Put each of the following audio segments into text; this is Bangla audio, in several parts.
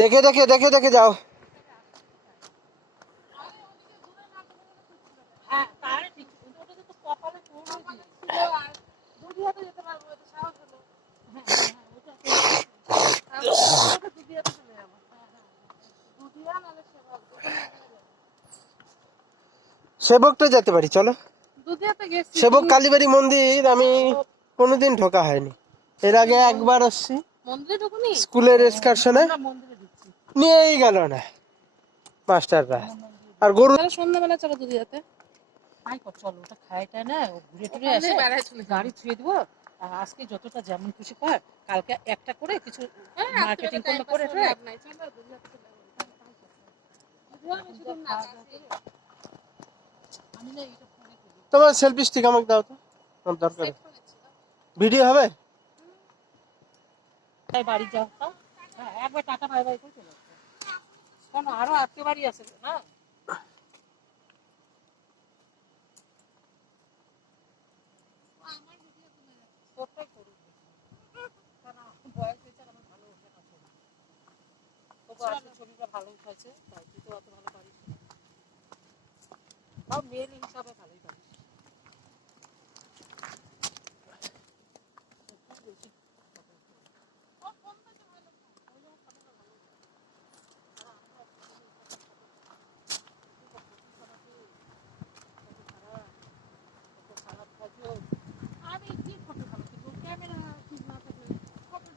দেখে দেখে দেখে দেখে যাও। সেবকটা যেতে পারি, চলো। সেবক কালীবাড়ি মন্দির আমি কোনোদিন ঢোকা হয়নি। এর আগে একবার আসছি স্কুলের এক্সকারশনে, নিয়েই গেল না মাস্টাররা। আর গরু সন্ধ্যাবেলা চলো দুধিয়াতে। চলো ওটা খাইটা না ঘুরে টুরে আসে, গাড়ি ছুঁয়ে দিব। আর আজকে যতটা যেমন খুশি কর, কালকে একটা করে কিছু মার্কেটিং করলে করে তোমার সেলফি স্টিক আমাকে দাও তো, আমার দরকার। ভিডিও হবে? বাড়ি যাও। হ্যাঁ একবার টাটা বাই বাই করে চলে আসবে। কেন আরো আজকে বাড়ি আছে না? ছবিটা ভালো উঠাইছে, তাই তুই তো অত ভালো পারিস না। তাও মেল হিসাবে ভালোই পারিস।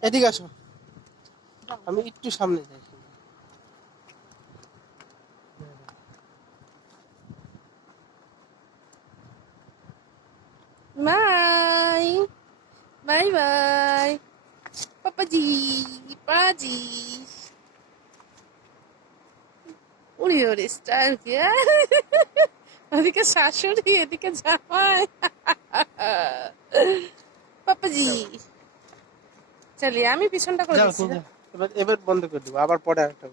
এদিকে আসো, আমি একটু সামনে যাই। বাই বাই বাই পাপাজি পাজি। উড়ি ওরে স্টাইল কি! ওদিকে শাশুড়ি, এদিকে জামাই। পাপাজি চলি, আমি পিছনটা করে যাও দিচ্ছি। এবার এবার বন্ধ করে দেবো, আবার পরে একটা